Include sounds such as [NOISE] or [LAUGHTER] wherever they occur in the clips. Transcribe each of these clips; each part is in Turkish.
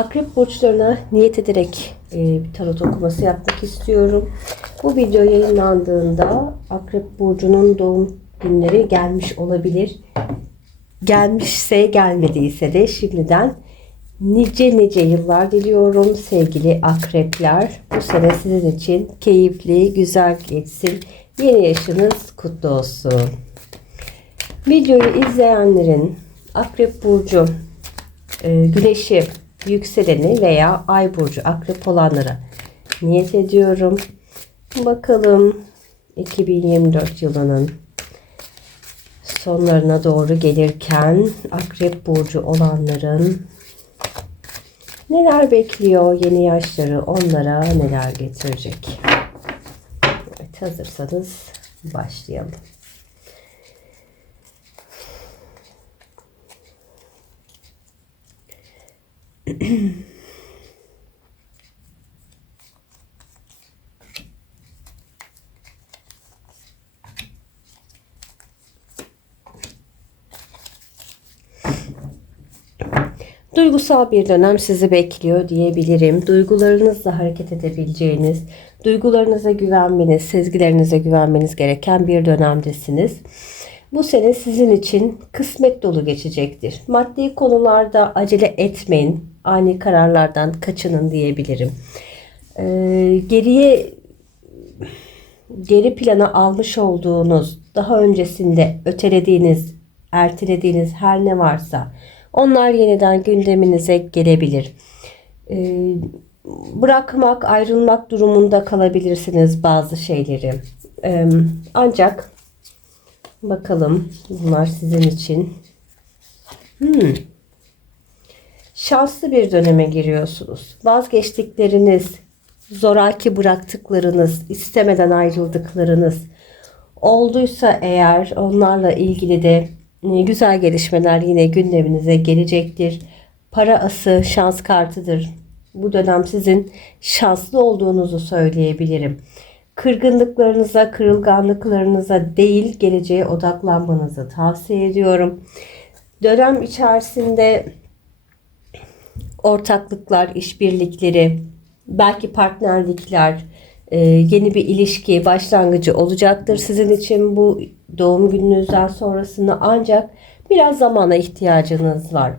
Akrep burçlarına niyet ederek e, bir tarot okuması yapmak istiyorum. Bu video yayınlandığında Akrep burcunun doğum günleri gelmiş olabilir. Gelmişse gelmediyse de şimdiden nice nice yıllar diliyorum sevgili akrepler. Bu sene sizin için keyifli, güzel geçsin. Yeni yaşınız kutlu olsun. Videoyu izleyenlerin Akrep Burcu, e, Güneşi, Yükseleni veya Ay Burcu Akrep olanlara niyet ediyorum. Bakalım 2024 yılının sonlarına doğru gelirken Akrep Burcu olanların neler bekliyor yeni yaşları onlara neler getirecek. Evet hazırsanız başlayalım. [CLEARS THROAT] Duygusal bir dönem sizi bekliyor diyebilirim. Duygularınızla hareket edebileceğiniz, duygularınıza güvenmeniz, sezgilerinize güvenmeniz gereken bir dönemdesiniz. Bu sene sizin için kısmet dolu geçecektir. Maddi konularda acele etmeyin. Ani kararlardan kaçının diyebilirim. Ee, geriye geri plana almış olduğunuz, daha öncesinde ötelediğiniz, ertelediğiniz her ne varsa onlar yeniden gündeminize gelebilir. Ee, bırakmak, ayrılmak durumunda kalabilirsiniz bazı şeyleri. Ee, ancak bakalım bunlar sizin için. Hmm. Şanslı bir döneme giriyorsunuz. Vazgeçtikleriniz, zoraki bıraktıklarınız, istemeden ayrıldıklarınız olduysa eğer onlarla ilgili de e, güzel gelişmeler yine gündeminize gelecektir. Para ası şans kartıdır. Bu dönem sizin şanslı olduğunuzu söyleyebilirim. Kırgınlıklarınıza, kırılganlıklarınıza değil geleceğe odaklanmanızı tavsiye ediyorum. Dönem içerisinde ortaklıklar, işbirlikleri, belki partnerlikler, e, yeni bir ilişki başlangıcı olacaktır sizin için bu doğum gününüzden sonrasında ancak biraz zamana ihtiyacınız var.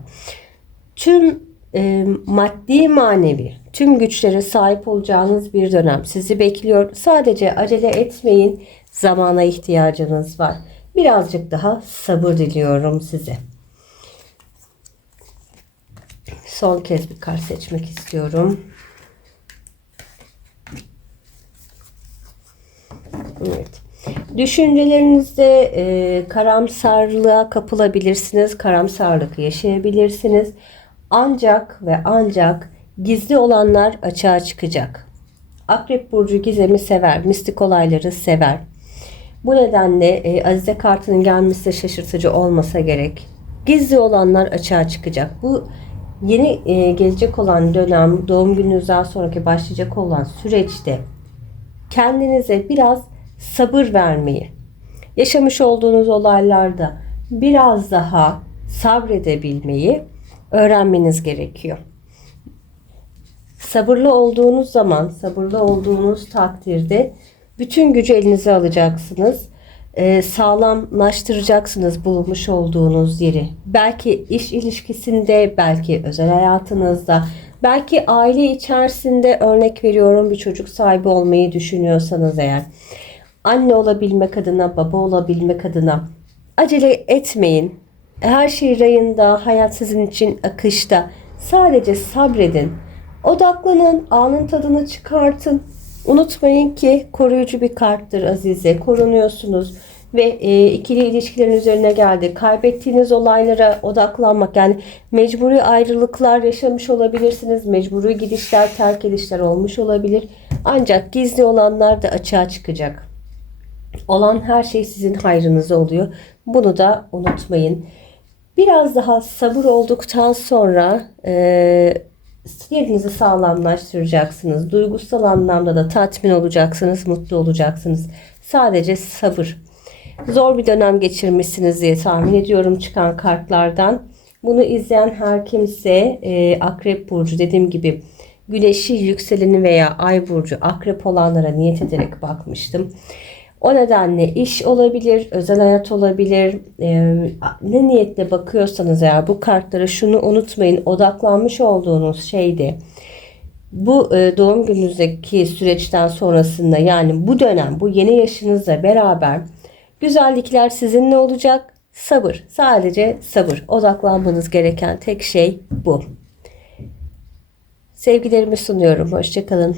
Tüm e, maddi manevi tüm güçlere sahip olacağınız bir dönem sizi bekliyor. Sadece acele etmeyin. Zamana ihtiyacınız var. Birazcık daha sabır diliyorum size. Son kez bir kart seçmek istiyorum. Evet. Düşüncelerinizde e, karamsarlığa kapılabilirsiniz, karamsarlık yaşayabilirsiniz. Ancak ve ancak gizli olanlar açığa çıkacak. Akrep Burcu gizemi sever, mistik olayları sever. Bu nedenle e, Azize kartının gelmesi şaşırtıcı olmasa gerek. Gizli olanlar açığa çıkacak. Bu yeni e, gelecek olan dönem, doğum gününüzden sonraki başlayacak olan süreçte kendinize biraz sabır vermeyi, yaşamış olduğunuz olaylarda biraz daha sabredebilmeyi öğrenmeniz gerekiyor. Sabırlı olduğunuz zaman, sabırlı olduğunuz takdirde bütün gücü elinize alacaksınız. Ee, sağlamlaştıracaksınız bulunmuş olduğunuz yeri. Belki iş ilişkisinde, belki özel hayatınızda, belki aile içerisinde örnek veriyorum bir çocuk sahibi olmayı düşünüyorsanız eğer anne olabilmek adına, baba olabilmek adına acele etmeyin. Her şey rayında, hayat sizin için akışta. Sadece sabredin. Odaklanın, anın tadını çıkartın. Unutmayın ki koruyucu bir karttır Azize. Korunuyorsunuz ve e, ikili ilişkilerin üzerine geldi. Kaybettiğiniz olaylara odaklanmak yani mecburi ayrılıklar yaşamış olabilirsiniz. Mecburi gidişler, terk edişler olmuş olabilir. Ancak gizli olanlar da açığa çıkacak. Olan her şey sizin hayrınıza oluyor. Bunu da unutmayın. Biraz daha sabır olduktan sonra e, yerinizi sağlamlaştıracaksınız. Duygusal anlamda da tatmin olacaksınız, mutlu olacaksınız. Sadece sabır. Zor bir dönem geçirmişsiniz diye tahmin ediyorum çıkan kartlardan. Bunu izleyen her kimse e, akrep burcu dediğim gibi güneşi yükseleni veya ay burcu akrep olanlara niyet ederek bakmıştım. O nedenle iş olabilir, özel hayat olabilir. E, ne niyetle bakıyorsanız eğer bu kartlara şunu unutmayın. Odaklanmış olduğunuz şeyde bu e, doğum gününüzdeki süreçten sonrasında yani bu dönem, bu yeni yaşınızla beraber güzellikler sizinle olacak. Sabır, sadece sabır. Odaklanmanız gereken tek şey bu. Sevgilerimi sunuyorum. Hoşçakalın.